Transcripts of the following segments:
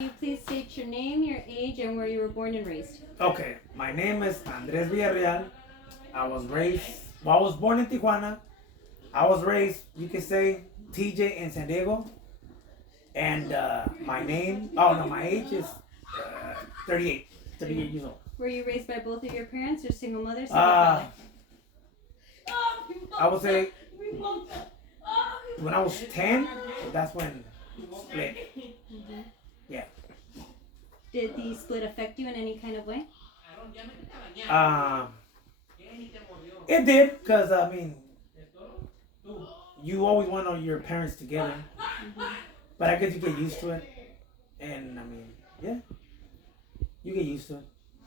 Can you please state your name, your age, and where you were born and raised? Okay, my name is Andres Villarreal. I was born in Tijuana. I was raised, you could say, TJ in San Diego. And my age is 38, 38 years old. Were you raised by both of your parents or single mother, single Uh, father? I would say when I was 10, that's when split. Mm-hmm. Yeah. Did the split affect you in any kind of way? Um, it did, because, you always want your parents together. Mm-hmm. But I guess you get used to it. And, yeah, you get used to it.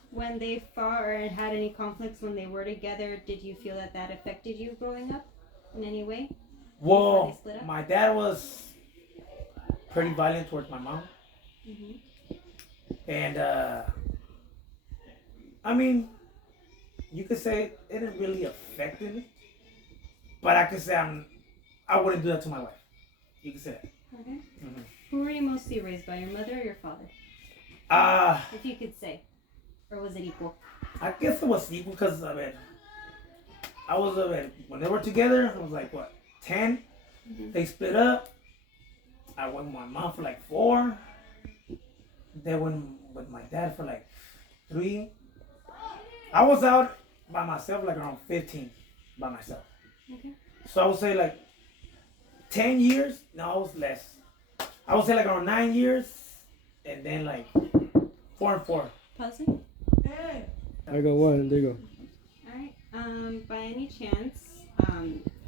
When they fought or had any conflicts when they were together, did you feel that that affected you growing up in any way? Well, my dad was pretty violent towards my mom. Mm-hmm. And, you could say it didn't really affect me. But I could say I wouldn't do that to my wife. You could say that. Okay. Mm-hmm. Who were you mostly raised by, your mother or your father? If you could say. Or was it equal? I guess it was equal because, when they were together, I was like, what, 10? Mm-hmm. They split up. I went with my mom for like 4. They went with my dad for like 3. I was out by myself like around 15 by myself. Okay. So I would say like 10 years. No, it was less. I would say like around 9 years. And then like 4 and 4. Pausing. I got one. There you All right. By any chance,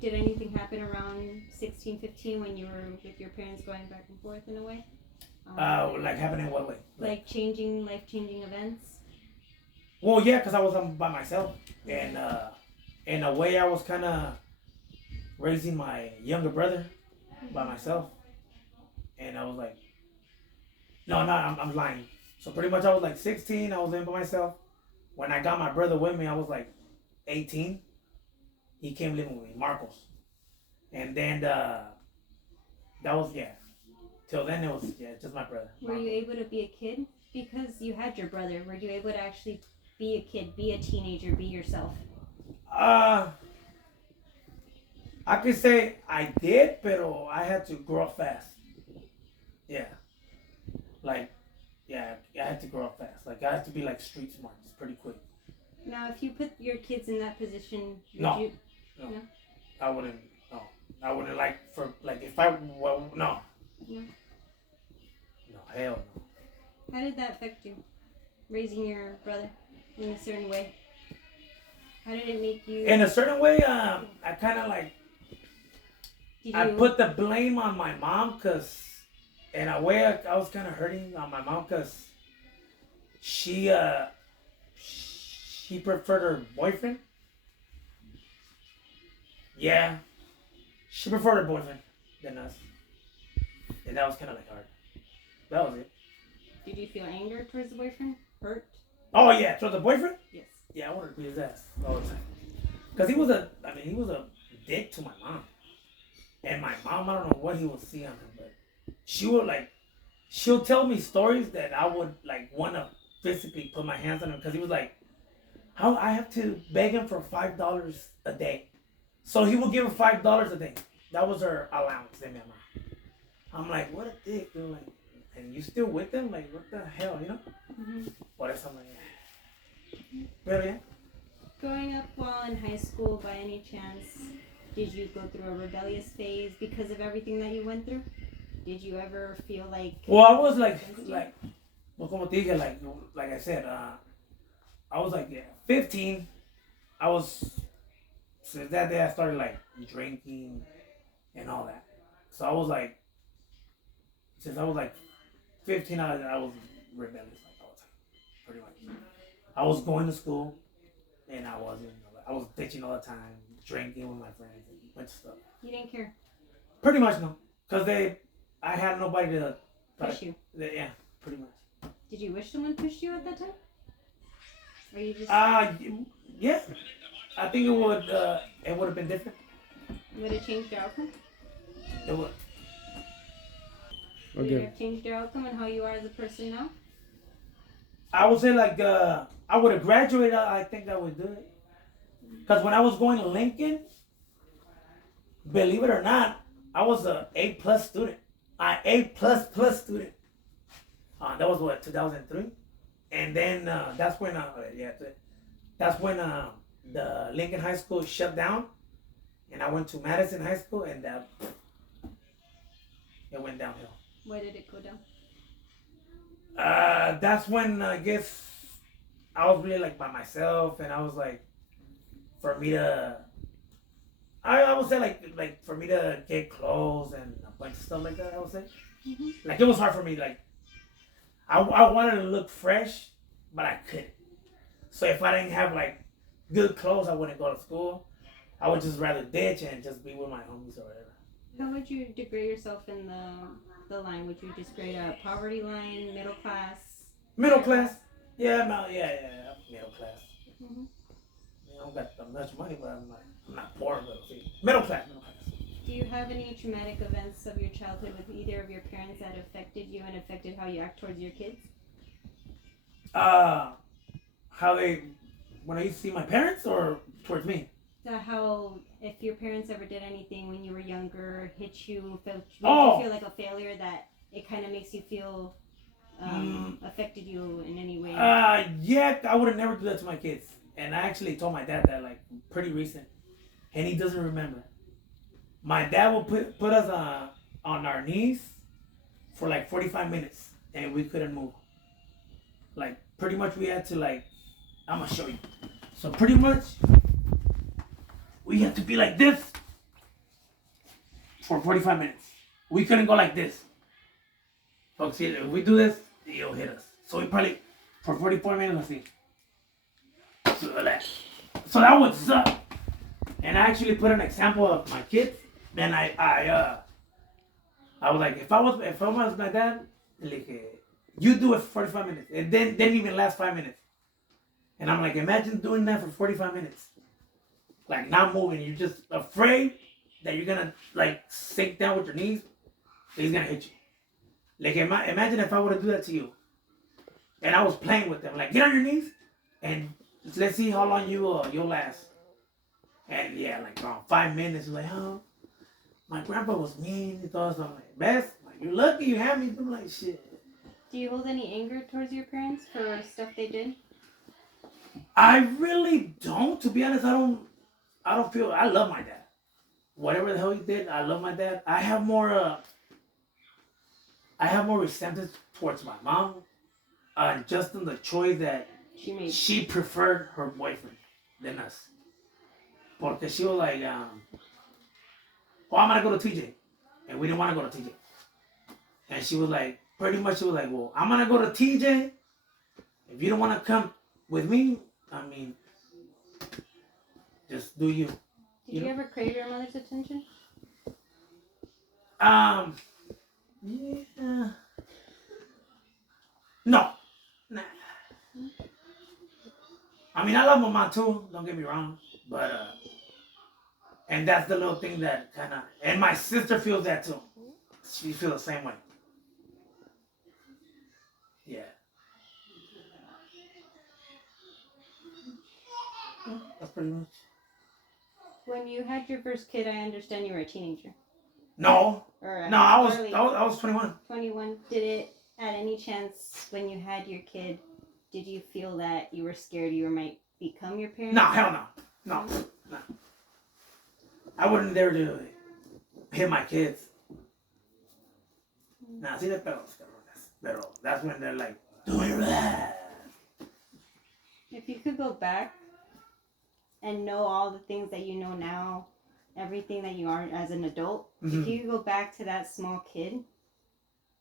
did anything happen around 16, 15 when you were with your parents going back and forth in a way? Like happening what way? Life changing events? Well, yeah, because I was by myself. And in a way, I was kind of raising my younger brother by myself. And I was like, I'm lying. So pretty much I was like 16, I was living by myself. When I got my brother with me, I was like 18. He came living with me, Marcos. And then that was, yeah. Till then it was, just my brother. Were you able to be a kid? Because you had your brother. Were you able to actually be a kid, be a teenager, be yourself? I could say I did, but I had to grow up fast. Yeah. I had to grow up fast. Like, I had to be like street smart, pretty quick. Now, if you put your kids in that position, would No. you? No. No? I wouldn't, no. I wouldn't if I, well, no. No. No, hell no. How did that affect you, raising your brother in a certain way? How did it make you? In a certain way, I kind of like, I put the blame on my mom because in a way I was kind of hurting on my mom because she preferred her boyfriend. Yeah, she preferred her boyfriend than us. And that was kind of like hard. That was it. Did you feel anger towards the boyfriend? Hurt? Oh yeah, towards the boyfriend? Yes. Yeah, I wanted to beat his ass all the time. Because he was a dick to my mom. And my mom, I don't know what he would see on him, but she'll tell me stories that I would like want to physically put my hands on him because he was like, how I have to beg him for $5 a day. So he would give her $5 a day. That was her allowance, mi mamá. I'm like, what a dick, dude. Like, and you still with him? Like, what the hell, you know? Mm-hmm. Por eso I'm like, yeah. Pero yeah. Growing up while in high school, by any chance, did you go through a rebellious phase because of everything that you went through? Did you ever feel like? Well, I was like, well, como te dije, like I said, I was like 15. Since that day I started like drinking and all that. So I was like, since I was like 15, I was rebellious like all the time, pretty much. I was going to school and I was bitching all the time, drinking with my friends, and a bunch of stuff. You didn't care? Pretty much no, because I had nobody to push you. Yeah, pretty much. Did you wish someone pushed you at that time? Or you just? Yeah. I think it would have been different. Would it change the outcome? It would. Would it Okay. have changed your outcome and how you are as a person now? I would say like I would have graduated. I think I would do it. Cause when I was going to Lincoln, believe it or not, I was a A+ student. A++ student. That was what 2003, and then that's when that's when the Lincoln High School shut down, and I went to Madison High School, and it went downhill. Why did it go down? That's when I guess I was really like by myself, and I was like, for me to, I would say like for me to get clothes and a bunch of stuff like that. I would say, like it was hard for me. Like I wanted to look fresh, but I couldn't. So if I didn't have like good clothes, I wouldn't go to school. I would just rather ditch and just be with my homies or whatever. How would you degrade yourself in the line? Would you just grade a poverty line, middle class? Middle class. Yeah, middle class. Mhm. I don't got that much money, but I'm not poor, but see, middle class. Do you have any traumatic events of your childhood with either of your parents that affected you and affected how you act towards your kids? How they, when I used to see my parents or towards me? How, if your parents ever did anything when you were younger, hit you, made Oh. you feel like a failure, that it kind of makes you feel affected you in any way? Yeah, I would have never do that to my kids. And I actually told my dad that like pretty recent, and he doesn't remember. My dad will put us on our knees for like 45 minutes, and we couldn't move. Like pretty much we had to like, I'm gonna show you. So pretty much we had to be like this for 45 minutes. We couldn't go like this. Folks, see, if we do this, he'll hit us. So we probably for 44 minutes, let's see. So that would suck. And I actually put an example of my kids. Then I was like, if I was my dad, like, you do it for 45 minutes. It didn't even last 5 minutes. And I'm like, imagine doing that for 45 minutes. Like not moving. You're just afraid that you're gonna like sink down with your knees. He's gonna hit you. Like imagine if I would have do that to you. And I was playing with them. Like, get on your knees and let's see how long you'll last. And yeah, like around 5 minutes, like, oh, my grandpa was mean. He thought I'm like, Bess, like, you're lucky you have me. I'm like, shit. Do you hold any anger towards your parents for stuff they did? I really don't. To be honest, I don't feel. I love my dad. Whatever the hell he did, I love my dad. I have more resentment towards my mom, just in the choice that she preferred her boyfriend than us. Porque she was like, I'm gonna go to TJ, and we didn't want to go to TJ. And she was like, pretty much, she was like, well, I'm gonna go to TJ. If you don't want to come with me, I mean, just do you. Did you ever crave your mother's attention? Yeah. No. Nah. I mean, I love my mom too. Don't get me wrong, but and that's the little thing that kind of, and my sister feels that too. She feels the same way. Yeah. That's pretty much. When you had your first kid, I understand you were a teenager. No. Or No, I was 21. 21. Did it, at any chance, when you had your kid, did you feel that you were scared you might become your parent? No, hell no. No. I wouldn't dare to hit my kids. Nah, see that perros, cabrones. Pero that's when they're like, do it right. If you could go back and know all the things that you know now, everything that you are as an adult, if you could go back to that small kid,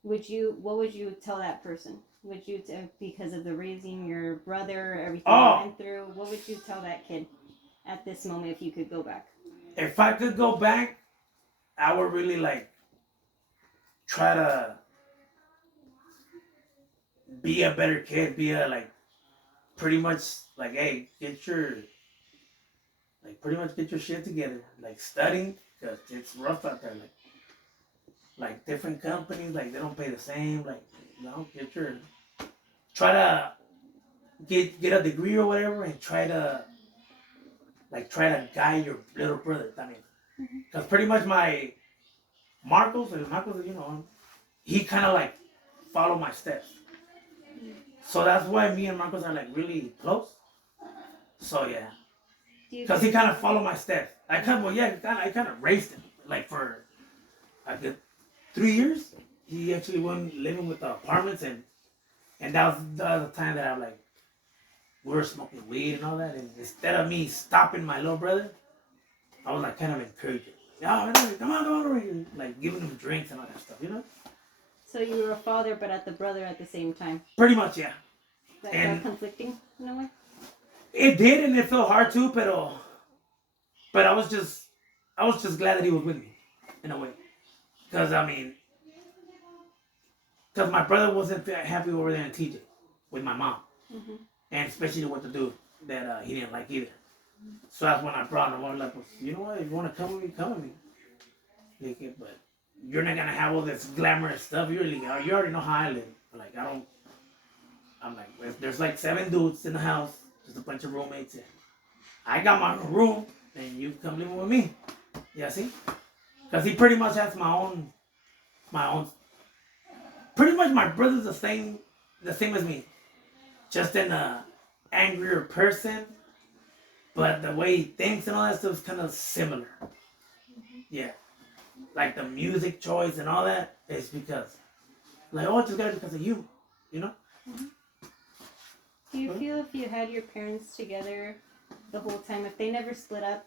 what would you tell that person? Would you, because of the raising your brother, everything you went through, what would you tell that kid at this moment if you could go back? If I could go back, I would really like try to be a better kid, be a like pretty much like, hey, pretty much get your shit together, like studying, because it's rough out there, like different companies, like they don't pay the same. Like, no, get your try to get a degree or whatever, and try to guide your little brother. I mean, because pretty much my Marcos, you know, he kind of like followed my steps. So that's why me and Marcos are like really close. So yeah, Do you because he kind of followed my steps. I kind of raised him like for a good 3 years. He actually went living with the apartments, and that was the time that I'm like, we were smoking weed and all that. And instead of me stopping my little brother, I was like kind of encouraging. Yeah, come on over here. Like giving him drinks and all that stuff, you know? So you were a father, but at the brother at the same time. Pretty much, yeah. That And- conflicting in a way. It did, and it felt hard too, but I was just glad that he was with me, in a way. Because my brother wasn't happy over there in TJ with my mom. Mm-hmm. And especially with the dude that he didn't like either. So that's when I brought him. I was like, well, you know what? If you want to come with me, come with me. Like, but you're not gonna have all this glamorous stuff. You already know how I live. Like I'm like, if there's like 7 dudes in the house, just a bunch of roommates, and I got my own room, and you come live with me. Yeah, see? Because he pretty much has my own. Pretty much my brother's the same as me. Just an angrier person, but the way he thinks and all that stuff is kind of similar. Yeah, like the music choice and all that is because, like, oh, it's just gotta be because of you, you know. Do you feel if you had your parents together the whole time, if they never split up,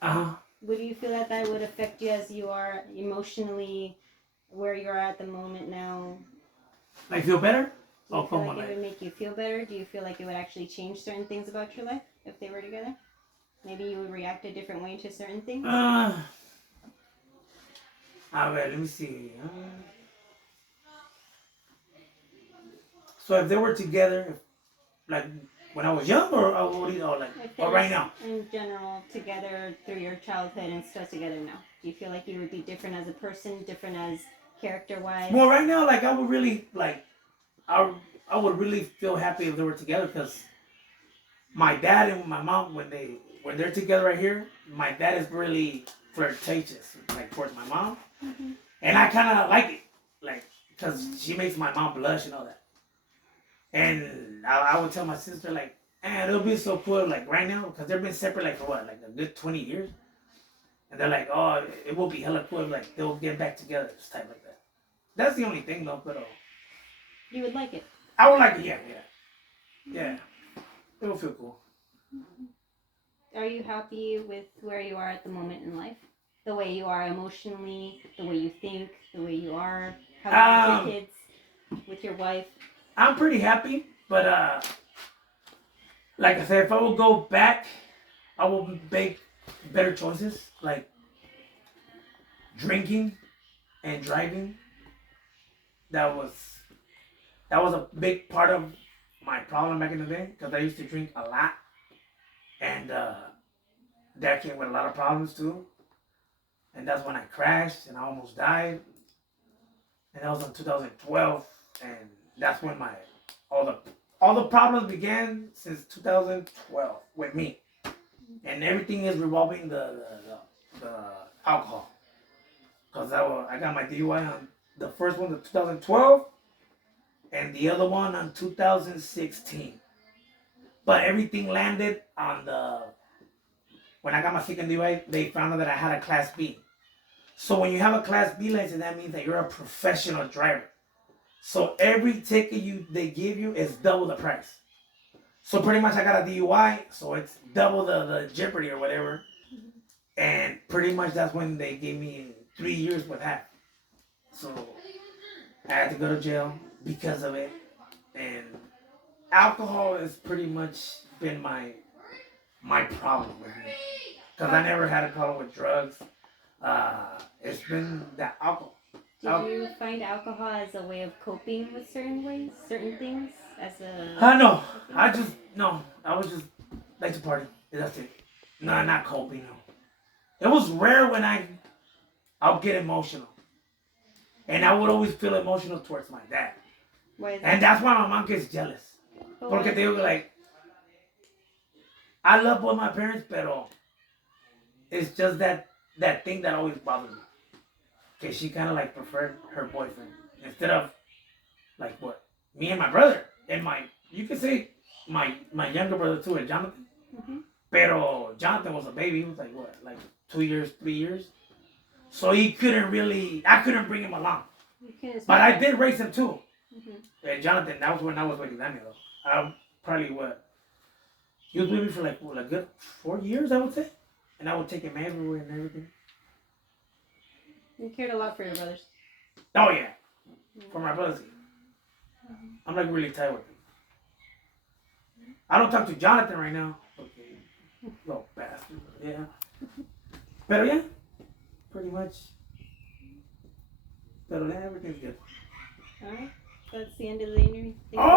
would you feel that would affect you as you are emotionally, where you are at the moment now? Like feel better? Do you Oh, feel come like on, it would make you feel better? Do you feel like it would actually change certain things about your life if they were together? Maybe you would react a different way to certain things? Alright, let me see. So if they were together, like when I was young, or like If they or were right now? in general, together through your childhood and still together now. Do you feel like you would be different as a person, different as character-wise? Well, right now, like I would really I would really feel happy if they were together, because my dad and my mom, when they're together right here, my dad is really flirtatious, like towards my mom, and I kind of like it, like because she makes my mom blush and all that. And I would tell my sister, like, man, it'll be so cool, like right now, because they've been separate like for what, like a good 20 years, and they're like, oh, it will be hella cool, like they'll get back together, just type like that. That's the only thing though, but You would like it. I would like it, yeah. It will feel cool. Are you happy with where you are at the moment in life? The way you are emotionally, the way you think, the way you are, how you with your kids, with your wife? I'm pretty happy, but like I said, if I would go back, I would make better choices, like drinking and driving. That was a big part of my problem back in the day, because I used to drink a lot, and that came with a lot of problems too. And that's when I crashed and I almost died. And that was in 2012, and that's when all the problems began since 2012 with me, and everything is revolving the alcohol. Cause I got my DUI on the first one in 2012, and the other one on 2016. But everything landed on when I got my second DUI, they found out that I had a Class B. So when you have a Class B license, that means that you're a professional driver. So every ticket they give you is double the price. So pretty much I got a DUI, so it's double the jeopardy or whatever. And pretty much that's when they gave me 3 years with half. So I had to go to jail because of it. And alcohol has pretty much been my problem with me. Because I never had a problem with drugs. It's been that alcohol. Did you find alcohol as a way of coping with certain things? No. I was just like to party. That's it. No, not coping, no. It was rare when I'll get emotional. And I would always feel emotional towards my dad. Why is And that's why my mom gets jealous. But Porque why- te digo, like, I love both my parents, pero it's just that thing that always bothers me. Because she kind of like preferred her boyfriend instead of like what? Me and my brother. And you could say my younger brother too, Jonathan. Mhm. Pero Jonathan was a baby. He was like what? Like 2 years, 3 years. So I couldn't bring him along. You couldn't But I spend did raise him too. Mhm. And Jonathan, that was when I was with Daniel though. Probably what? He was with me for like a good 4 years, I would say. And I would take him everywhere and everything. You cared a lot for your brothers. Oh yeah. For my brothers. I'm like really tight with him. I don't talk to Jonathan right now. Okay. Little bastard. Yeah. But yeah. Pretty much. But yeah, everything's good. Alright. That's the end of the interview. Thank Oh! you.